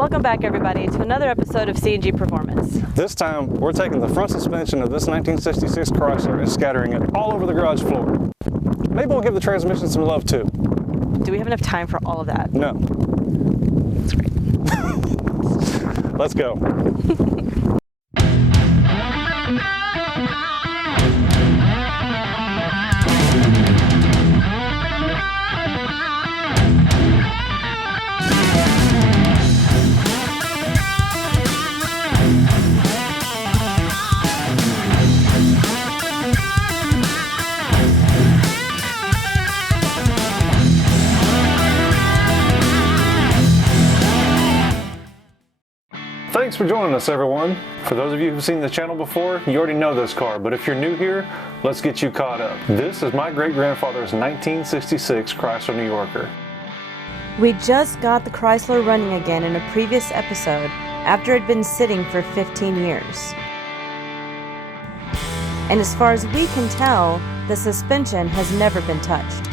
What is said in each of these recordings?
Welcome back, everybody, to another episode of C&G Performance. This time, we're taking the front suspension of this 1966 Chrysler and scattering it all over the garage floor. Maybe we'll give the transmission some love too. Do we have enough time for all of that? No. That's great. Let's go. Thanks for joining us, everyone. For those of you who've seen the channel before, you already know this car, but if you're new here, let's get you caught up. This is my great-grandfather's 1966 Chrysler New Yorker. We just got the Chrysler running again in a previous episode after it had been sitting for 15 years. And as far as we can tell, the suspension has never been touched.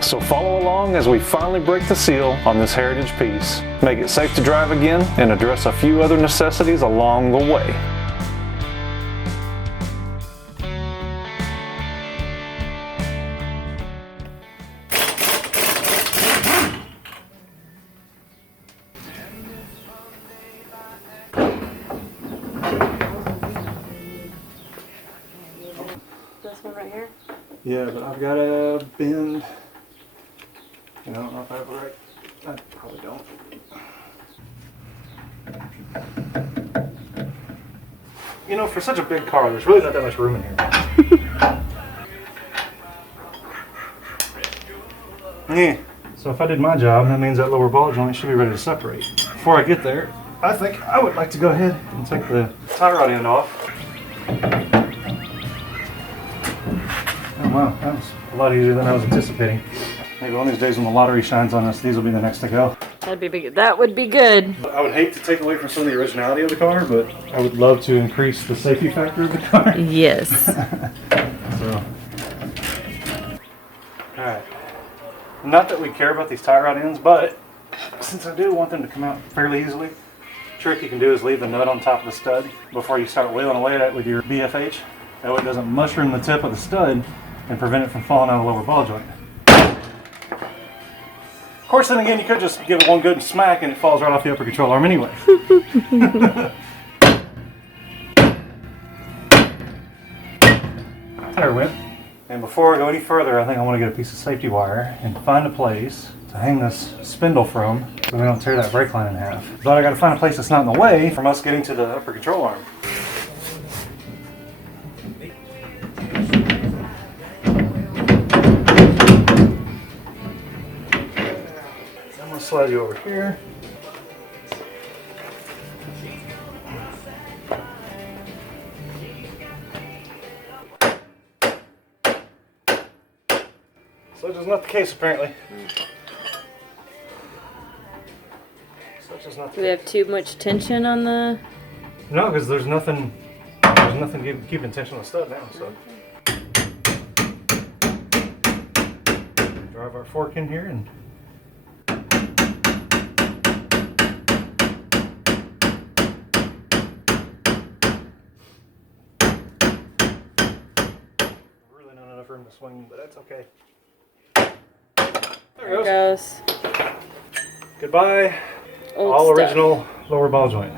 So follow along as we finally break the seal on this heritage piece, make it safe to drive again, and address a few other necessities along the way. This one right here? Yeah, but I've got a bend. I don't know if I have it right. I probably don't. You know, for such a big car, there's really not that much room in here. Yeah. So if I did my job, that means that lower ball joint should be ready to separate. Before I get there, I think I would like to go ahead and take the tie rod end off. Oh wow, that was a lot easier than I was anticipating. Maybe one of these days when the lottery shines on us, these will be the next to go. That'd be big. That would be good. I would hate to take away from some of the originality of the car, but I would love to increase the safety factor of the car. Yes. So, alright. Not that we care about these tie rod ends, but since I do want them to come out fairly easily, the trick you can do is leave the nut on top of the stud before you start wheeling away at it with your BFH. That way it doesn't mushroom the tip of the stud and prevent it from falling out of the lower ball joint. Of course, then again, you could just give it one good smack and it falls right off the upper control arm anyway. There it went. And before I go any further, I think I want to get a piece of safety wire and find a place to hang this spindle from so we don't tear that brake line in half. But I got to find a place that's not in the way from us getting to the upper control arm. Slide you over here. Such is not the case, apparently. Such is not the Do we have too much tension on the... No, because there's nothing keeping tension on the stud now, so. Drive our fork in here and room to swing, but that's okay. There it goes. Goodbye, all original lower ball joint.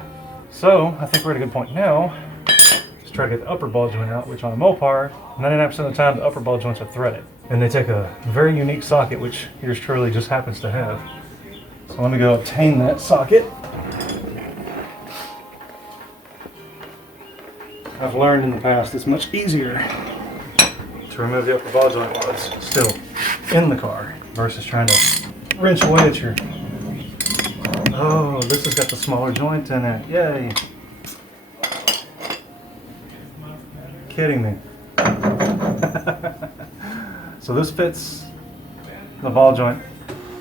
So I think we're at a good point now. Let's try to get the upper ball joint out, which on a Mopar, 99% of the time the upper ball joints are threaded. And they take a very unique socket, which yours truly just happens to have. So let me go obtain that socket. I've learned in the past it's much easier to remove the upper ball joint while it's still in the car versus trying to wrench away at your... Oh, this has got the smaller joint in it. Yay. Kidding me. So this fits the ball joint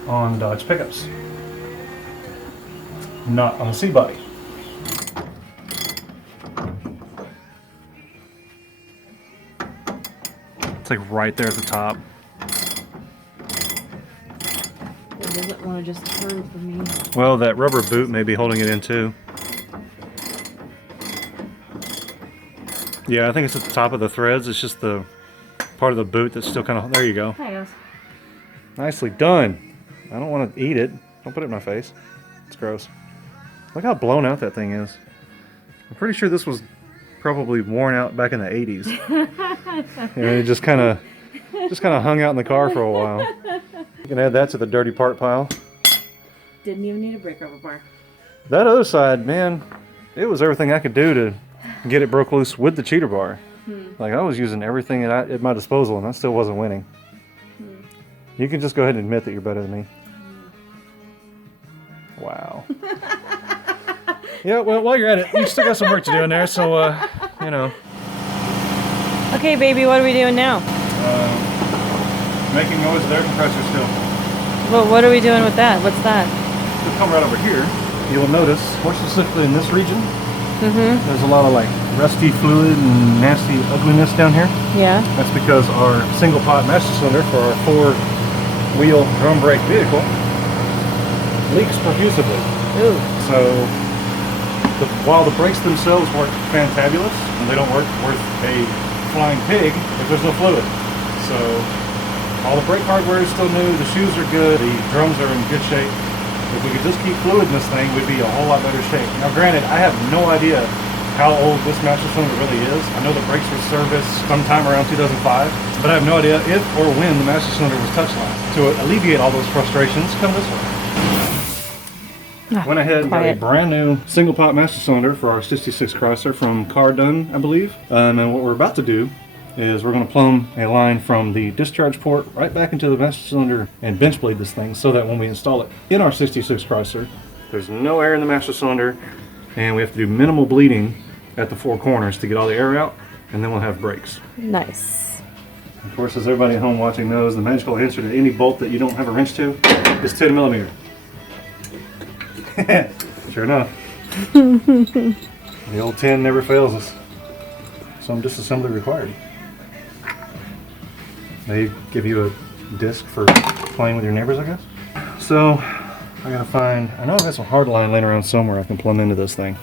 on Dodge pickups, not on the C-body. It's like right there at the top. doesn't want to just turn for me. Well, that rubber boot may be holding it in too. Yeah, I think it's at the top of the threads. It's just the part of the boot that's still kind of... There you go. Hi, guys. Nicely done. I don't want to eat it. Don't put it in my face. It's gross. Look how blown out that thing is. I'm pretty sure this was probably worn out back in the 80s. And it just kind of hung out in the car for a while. You can add that to the dirty part pile. Didn't even need a brake rubber bar. That other side, man, it was everything I could do to get it broke loose with the cheater bar. Like, I was using everything at my disposal, and I still wasn't winning. You can just go ahead and admit that you're better than me. Wow. Yeah, well, while you're at it, you still got some work to do in there, so, you know. Okay, baby, what are we doing now? Making noise with air compressor still. Well, what are we doing with that? What's that? If you come right over here, you'll notice, more specifically in this region, there's a lot of like rusty fluid and nasty ugliness down here. Yeah. That's because our single pot master cylinder for our 4-wheel drum brake vehicle leaks profusely. Ooh. So while the brakes themselves work fantabulous, and they don't work worth a flying pig if there's no fluid. So all the brake hardware is still new, the shoes are good, the drums are in good shape. If we could just keep fluid in this thing, we'd be a whole lot better shape. Now granted, I have no idea how old this master cylinder really is. I know the brakes were serviced sometime around 2005, but I have no idea if or when the master cylinder was touchline. To alleviate all those frustrations, come this way. Went ahead and got a brand new single pot master cylinder for our 66 Chrysler from Cardone, I believe. And what we're about to do is we're going to plumb a line from the discharge port right back into the master cylinder and bench bleed this thing so that when we install it in our 66 Chrysler, there's no air in the master cylinder and we have to do minimal bleeding at the 4 corners to get all the air out, and then we'll have brakes. Nice. Of course, as everybody at home watching knows, the magical answer to any bolt that you don't have a wrench to is 10 millimeter. Sure enough. The old 10 never fails us. Some disassembly required. They give you a disc for playing with your neighbors, I guess. So, I gotta find, I know I've got some hard line laying around somewhere I can plumb into this thing.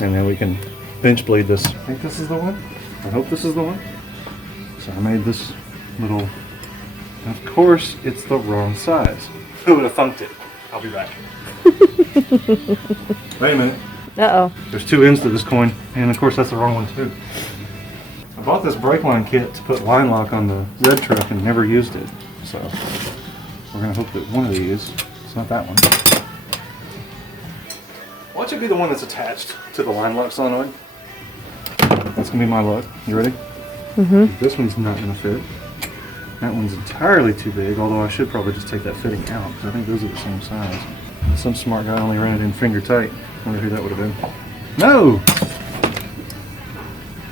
And then we can bench bleed this. I think this is the one. I hope this is the one. So I made this little, and of course, it's the wrong size. Who would have funked it? I'll be back. Wait a minute. Uh-oh. There's 2 ends to this coin, and of course that's the wrong one too. I bought this brake line kit to put line lock on the red truck and never used it. So we're gonna hope that one of these, it's not that one. Why don't you be the one that's attached to the line lock solenoid? That's gonna be my luck. You ready? This one's not gonna fit. That one's entirely too big, although I should probably just take that fitting out because I think those are the same size. Some smart guy only ran it in finger tight. Wonder who that would have been. No!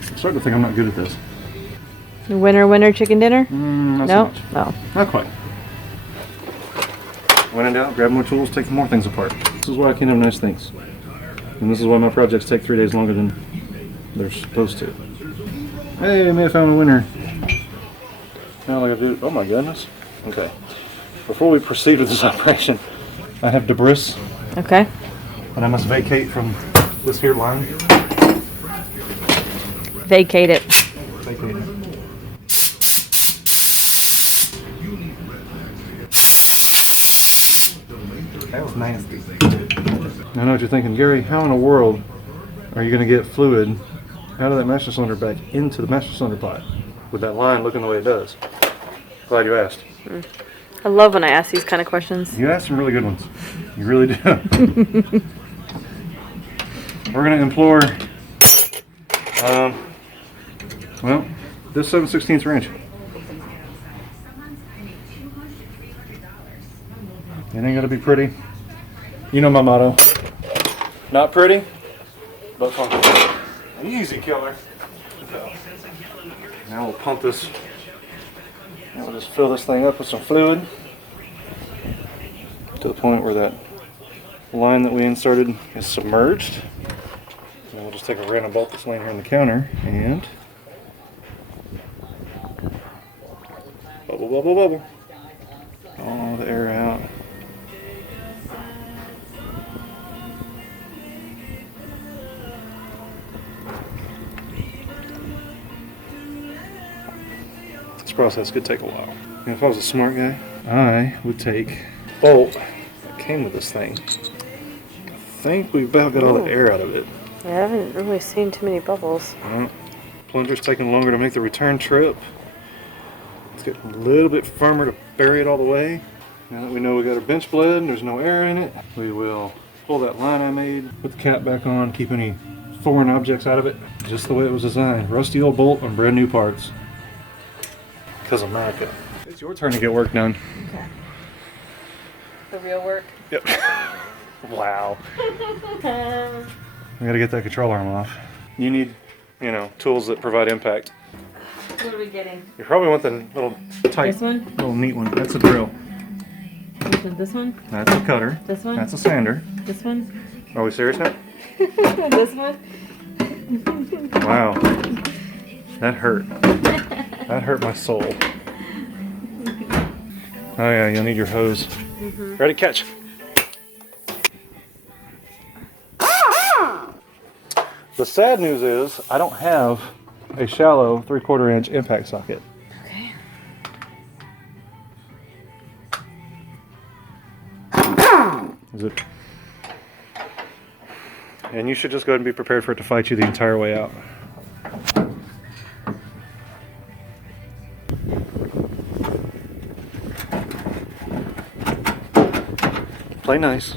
I'm starting to think I'm not good at this. Winner, winner, chicken dinner? Not so No? much. No. Not quite. When in doubt, grab more tools, take more things apart. This is why I can't have nice things. And this is why my projects take 3 days longer than they're supposed to. Hey, I may have found a winner. Now I gotta do, oh my goodness. Okay. Before we proceed with this operation, I have debris Okay. that I must vacate from this here line. Vacate it. Vacate it. That was nasty. I know what you're thinking, Gary, how in the world are you going to get fluid out of that master cylinder back into the master cylinder pot with that line looking the way it does? Glad you asked. I love when I ask these kind of questions. You asked some really good ones. You really do. We're going to implore, well, this 7/16 wrench. It ain't gonna be pretty. You know my motto. Not pretty, but fun. Easy killer. Now we'll pump this. Now we'll just fill this thing up with some fluid to the point where that line that we inserted is submerged. And we'll just take a random bolt that's laying here on the counter and bubble, bubble, bubble. All the air out. process could take a while. And if I was a smart guy, I would take the bolt that came with this thing. I think we've about got all the air out of it. I haven't really seen too many bubbles. Plunger's taking longer to make the return trip. It's getting a little bit firmer to bury it all the way. Now that we know we got our bench blade and there's no air in it, we will pull that line I made, put the cap back on, keep any foreign objects out of it, just the way it was designed. Rusty old bolt on brand new parts. Because America. It's your turn to get work done. Okay. The real work? Yep. Wow. We gotta get that control arm off. You need, you know, tools that provide impact. What are we getting? You probably want the little tight, This one? little neat one. That's a drill. This one? That's a cutter. This one? That's a sander. This one? Are we serious now? This one? Wow. That hurt. That hurt my soul. Oh yeah, you'll need your hose. Ready, catch. The sad news is I don't have a shallow 3/4 inch impact socket. Okay. Is it? And you should just go ahead and be prepared for it to fight you the entire way out. Play nice.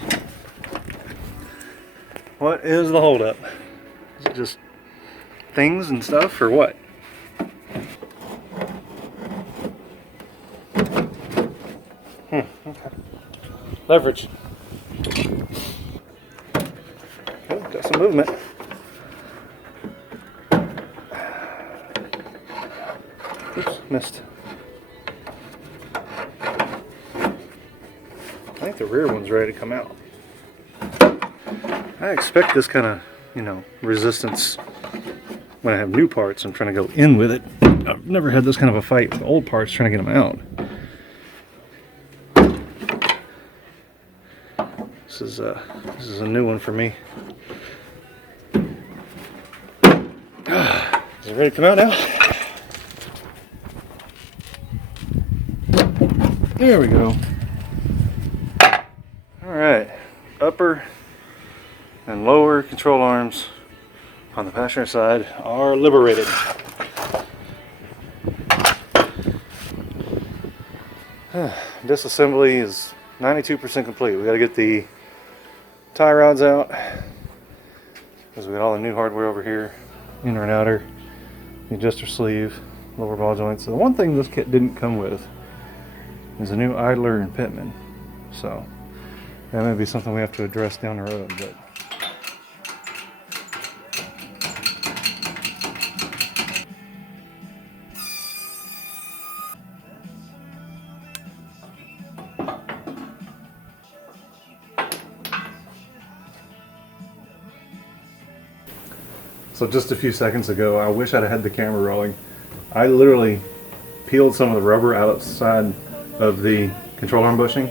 What is the holdup? Is it just things and stuff, or what? Okay. Leverage. Okay, got some movement. Oops, missed. I think the rear one's ready to come out. I expect this kind of, you know, resistance when I have new parts. I'm trying to go in with it. I've never had this kind of a fight with old parts trying to get them out. This is a new one for me. Is it ready to come out now? There we go. Alright, upper and lower control arms on the passenger side are liberated. Disassembly is 92% complete. We got to get the tie rods out because we got all the new hardware over here, inner and outer, the adjuster sleeve, lower ball joints. So the one thing this kit didn't come with is a new idler and pitman. So that may be something we have to address down the road. But so just a few seconds ago, I wish I'd had the camera rolling. I literally peeled some of the rubber outside of the control arm bushing,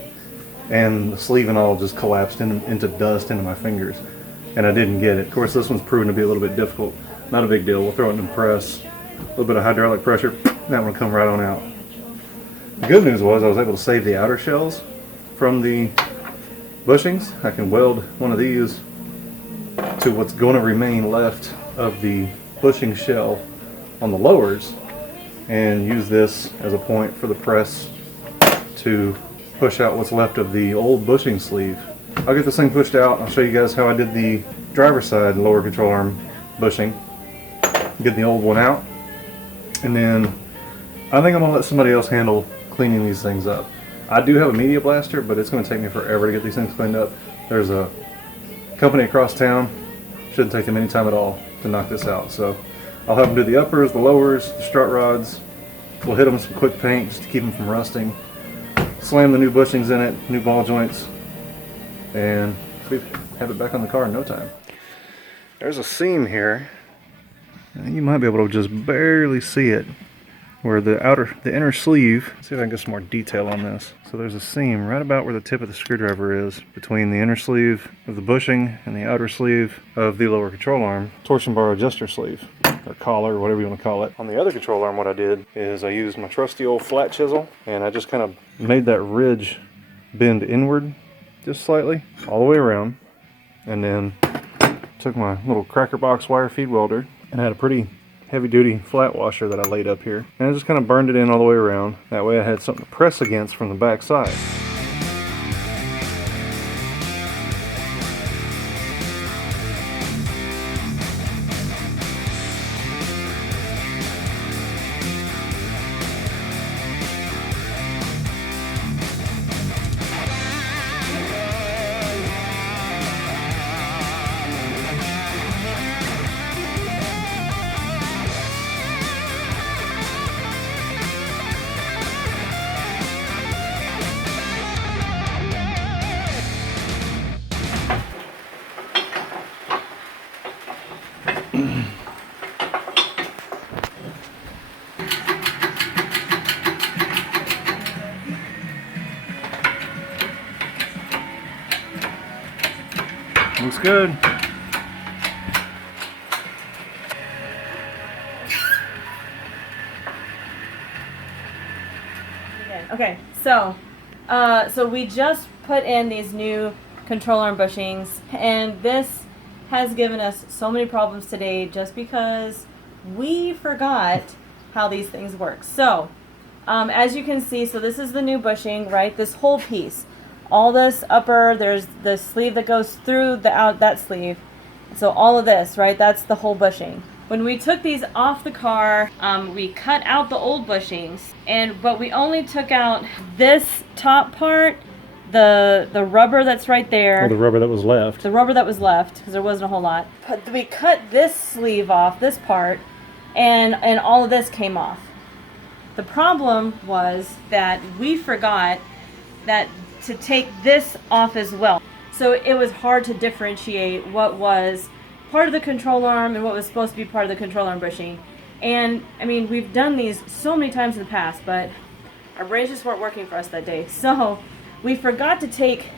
and the sleeve and all just collapsed into dust into my fingers, and I didn't get it. Of course, this one's proven to be a little bit difficult. Not a big deal. We'll throw it in the press. A little bit of hydraulic pressure, that one will come right on out. The good news was I was able to save the outer shells from the bushings. I can weld one of these to what's going to remain left of the bushing shell on the lowers, and use this as a point for the press to push out what's left of the old bushing sleeve. I'll get this thing pushed out. I'll show you guys how I did the driver's side lower control arm bushing. Get the old one out, and then I think I'm gonna let somebody else handle cleaning these things up. I do have a media blaster, but it's gonna take me forever to get these things cleaned up. There's a company across town. Shouldn't take them any time at all to knock this out. So I'll have them do the uppers, the lowers, the strut rods. We'll hit them with some quick paint just to keep them from rusting. Slam the new bushings in it, new ball joints, and we have it back on the car in no time. There's a seam here. You might be able to just barely see it. where the inner sleeve, let's see if I can get some more detail on this. So there's a seam right about where the tip of the screwdriver is between the inner sleeve of the bushing and the outer sleeve of the lower control arm torsion bar adjuster sleeve, or collar, or whatever you want to call it. On the other control arm, what I did is I used my trusty old flat chisel, and I just kind of made that ridge bend inward just slightly all the way around, and then took my little cracker box wire feed welder and had a pretty heavy duty flat washer that I laid up here, and I just kind of burned it in all the way around. That way I had something to press against from the back side. Looks good. Okay, so we just put in these new control arm bushings, and this has given us so many problems today just because we forgot how these things work. So, as you can see, so this is the new bushing, right? This whole piece. All this upper, there's the sleeve that goes through that sleeve. So all of this, right, that's the whole bushing. When we took these off the car, we cut out the old bushings, but we only took out this top part, the rubber that's right there. Or the rubber that was left. The rubber that was left, because there wasn't a whole lot. But we cut this sleeve off, this part, and all of this came off. The problem was that we forgot that to take this off as well. So it was hard to differentiate what was part of the control arm and what was supposed to be part of the control arm bushing. And I mean, we've done these so many times in the past, but our brains just weren't working for us that day. So we forgot to take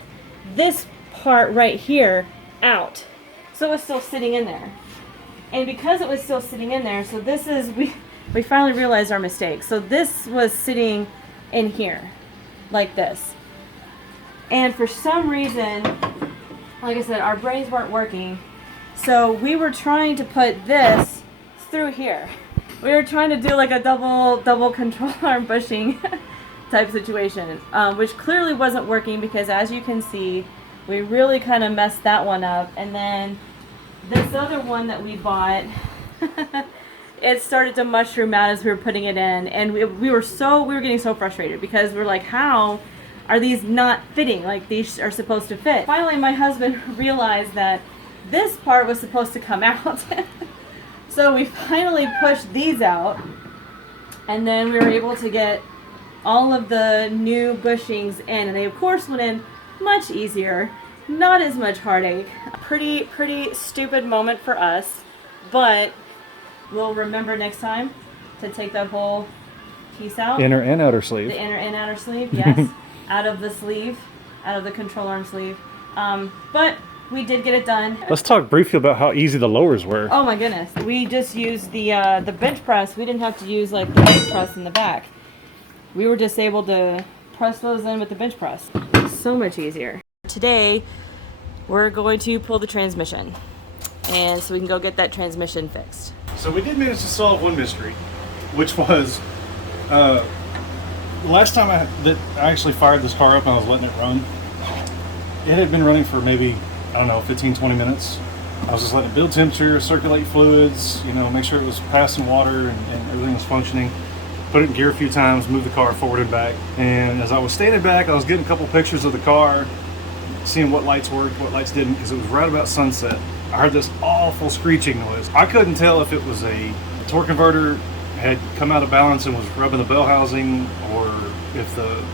this part right here out. So it was still sitting in there. And because it was still sitting in there, so this is, we finally realized our mistake. So this was sitting in here, like this. And for some reason, like I said, our brains weren't working. So we were trying to put this through here. We were trying to do like a double control arm bushing type situation, which clearly wasn't working because as you can see, we really kind of messed that one up. And then this other one that we bought, it started to mushroom out as we were putting it in. And we were getting so frustrated because we're like, how are these not fitting like these are supposed to fit? Finally, my husband realized that this part was supposed to come out. So we finally pushed these out, and then we were able to get all of the new bushings in, and they of course went in much easier, not as much heartache. Pretty stupid moment for us, but we'll remember next time to take that whole piece out. Inner and outer sleeve. The inner and outer sleeve, yes. Out of the sleeve, out of the control arm sleeve. But we did get it done. Let's talk briefly about how easy the lowers were. Oh my goodness. We just used the bench press. We didn't have to use like the bench press in the back. We were just able to press those in with the bench press. So much easier. Today, we're going to pull the transmission. And so we can go get that transmission fixed. So we did manage to solve one mystery, which was the last time I actually fired this car up and I was letting it run, it had been running for maybe, I don't know, 15, 20 minutes. I was just letting it build temperature, circulate fluids, make sure it was passing water and everything was functioning. Put it in gear a few times, move the car forward and back. And as I was standing back, I was getting a couple pictures of the car, seeing what lights worked, what lights didn't, because it was right about sunset. I heard this awful screeching noise. I couldn't tell if it was a torque converter had come out of balance and was rubbing the bell housing, or if the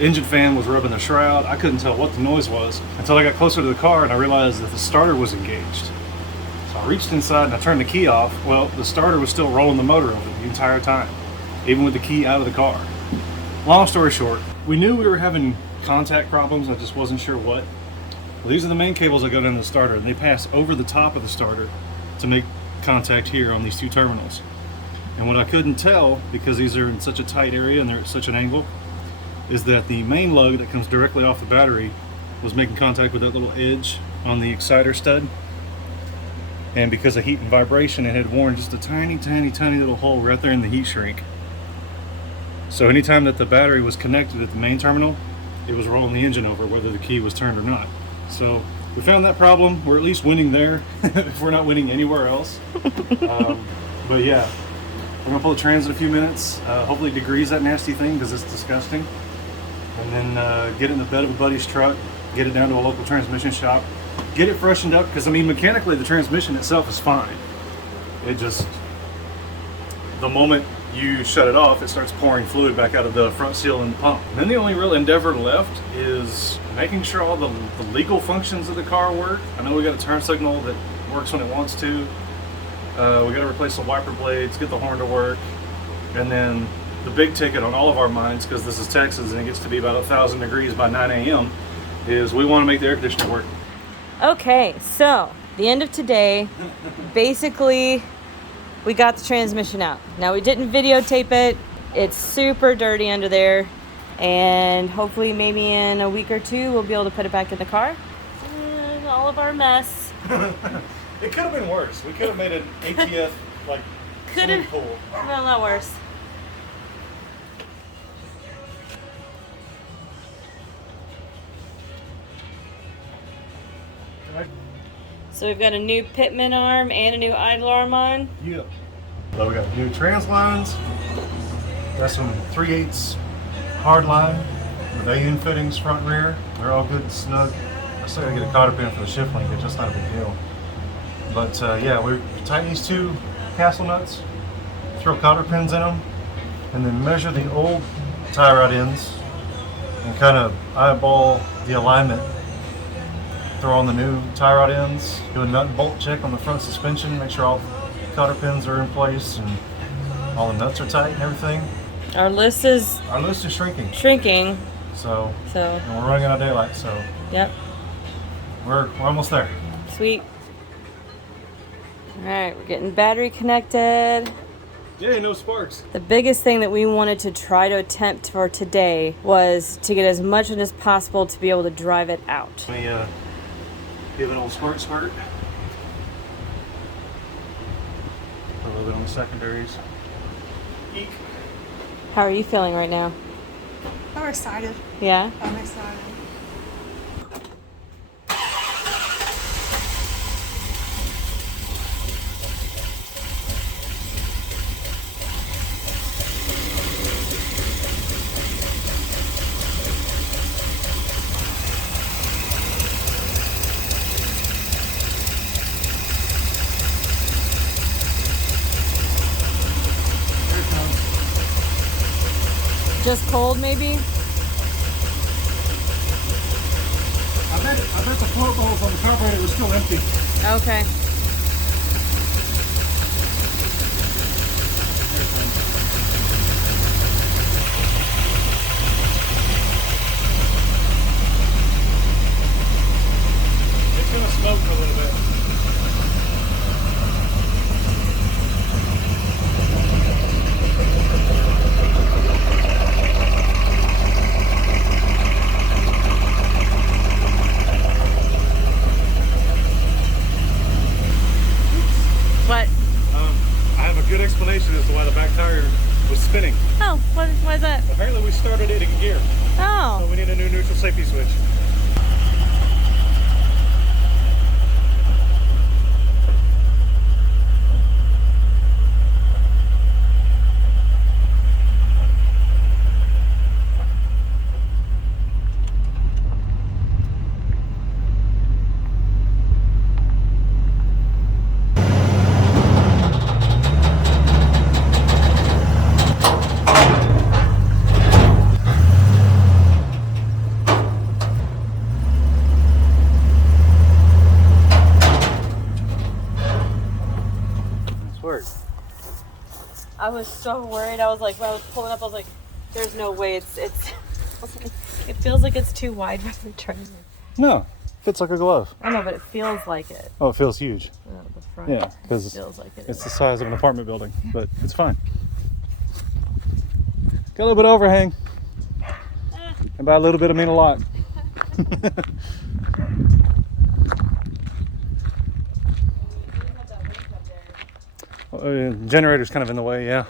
engine fan was rubbing the shroud. I couldn't tell what the noise was until I got closer to the car and I realized that the starter was engaged. So I reached inside and I turned the key off. Well, the starter was still rolling the motor over the entire time. even with the key out of the car. Long story short, we knew we were having contact problems. I just wasn't sure what. Well, these are the main cables that go down the starter, and they pass over the top of the starter to make contact here on these two terminals. And what I couldn't tell, because these are in such a tight area and they're at such an angle, is that the main lug that comes directly off the battery was making contact with that little edge on the exciter stud. And because of heat and vibration, it had worn just a tiny little hole right there in the heat shrink. So anytime that the battery was connected at the main terminal, it was rolling the engine over, whether the key was turned or not. So we found that problem. We're at least winning there, if we're not winning anywhere else. But yeah, we're gonna pull the trans in a few minutes. Hopefully degrease that nasty thing, because it's disgusting. And then get it in the bed of a buddy's truck, get it down to a local transmission shop, get it freshened up, because I mean mechanically the transmission itself is fine. It just, the moment you shut it off, it starts pouring fluid back out of the front seal and the pump. And then the only real endeavor left is making sure all the legal functions of the car work. I know we got a turn signal that works when it wants to. We got to replace the wiper blades, get the horn to work, and then the big ticket on all of our minds, because this is Texas and it gets to be about 1,000 degrees by 9 a.m., is we want to make the air conditioner work. Okay, so the end of today, basically we got the transmission out. Now we didn't videotape it. It's super dirty under there, and hopefully maybe in a week or two we'll be able to put it back in the car. All of our mess. It could have been worse. We could have made an ATF like swimming pool. Well, a lot worse. So we've got a new pitman arm and a new idle arm on. Yeah. So we got new trans lines. Got some 3/8 hard line with AN fittings front and rear. They're all good and snug. I still gotta get a cotter pin for the shift link. It's just not a big deal. But yeah, we tighten these two castle nuts, throw cotter pins in them, and then measure the old tie rod ends and kind of eyeball the alignment. Throw on the new tie rod ends, do a nut and bolt check on the front suspension, make sure all cotter pins are in place and all the nuts are tight and everything. Our list is shrinking. So and we're running out of daylight, so yep. We're almost there. Sweet. Alright, we're getting battery connected. Yeah, no sparks. The biggest thing that we wanted to try to attempt for today was to get as much as possible to be able to drive it out. Let me give an old squirt. Put a little bit on the secondaries. Eek. How are you feeling right now? I'm excited. Yeah? I'm excited. Just cold, maybe? I bet the float balls on the carburetor were still empty. Okay. It's gonna smoke for a little bit. What? I have a good explanation as to why the back tire was spinning. Oh, why is that? Apparently we started it in gear, so Oh. we need a new neutral safety switch. I was so worried. I was like, when I was pulling up, I was like, there's no way it's I was like, it feels like it's too wide for the trailer. No, fits like a glove. I know, but it feels like it. Oh, it feels huge. The front Yeah, because feels like it. it's the size of an apartment building, but it's fine. Got a little bit of overhang. And by a little bit, I mean a lot. Generator's kind of in the way, yeah.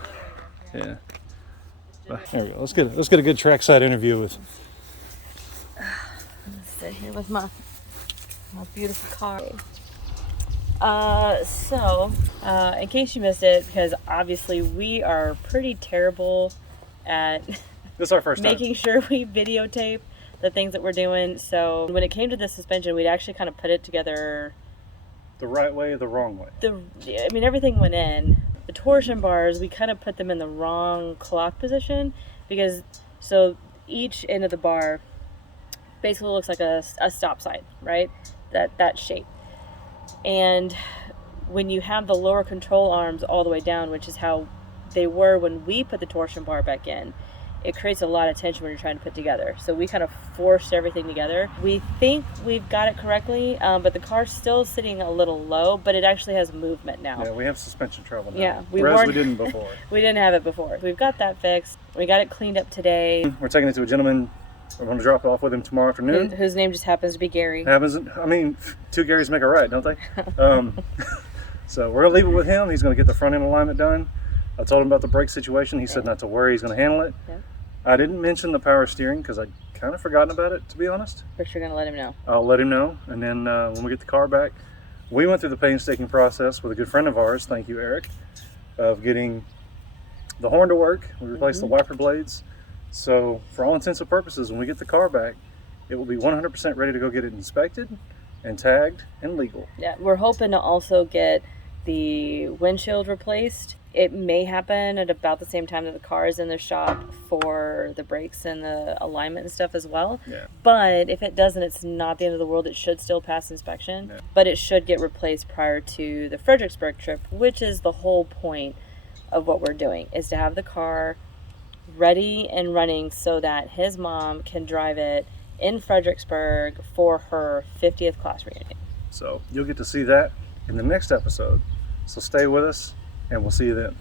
Yeah. But there we go. Let's get a good trackside interview with. Sit here with my beautiful car. In case you missed it, because obviously we are pretty terrible at This is our first time. making sure we videotape the things that we're doing. So when it came to the suspension, we'd actually kind of put it together. The right way or the wrong way? Everything went in. The torsion bars, we kind of put them in the wrong clock position because each end of the bar basically looks like a stop sign, right? That shape. And when you have the lower control arms all the way down, which is how they were when we put the torsion bar back in, it creates a lot of tension when you're trying to put together. So we kind of forced everything together. We think we've got it correctly, but the car's still sitting a little low, but it actually has movement now. Yeah, we have suspension travel now. Yeah, whereas we didn't before. We didn't have it before. We've got that fixed. We got it cleaned up today. We're taking it to a gentleman. We're going to drop it off with him tomorrow afternoon. Whose name just happens to be Gary. Two Garys make a right, don't they? So we're going to leave it with him. He's going to get the front end alignment done. I told him about the brake situation. He said not to worry. He's going to handle it. Yeah. I didn't mention the power steering because I'd kind of forgotten about it, to be honest. But you're going to let him know. I'll let him know. And then when we get the car back, we went through the painstaking process with a good friend of ours, thank you, Eric, of getting the horn to work. We replaced the wiper blades. So for all intents and purposes, when we get the car back, it will be 100% ready to go get it inspected and tagged and legal. Yeah, we're hoping to also get the windshield replaced. It may happen at about the same time that the car is in the shop for the brakes and the alignment and stuff as well. Yeah. But if it doesn't, it's not the end of the world. It should still pass inspection. Yeah. But it should get replaced prior to the Fredericksburg trip, which is the whole point of what we're doing, is to have the car ready and running so that his mom can drive it in Fredericksburg for her 50th class reunion. So you'll get to see that in the next episode. So stay with us, and we'll see you then.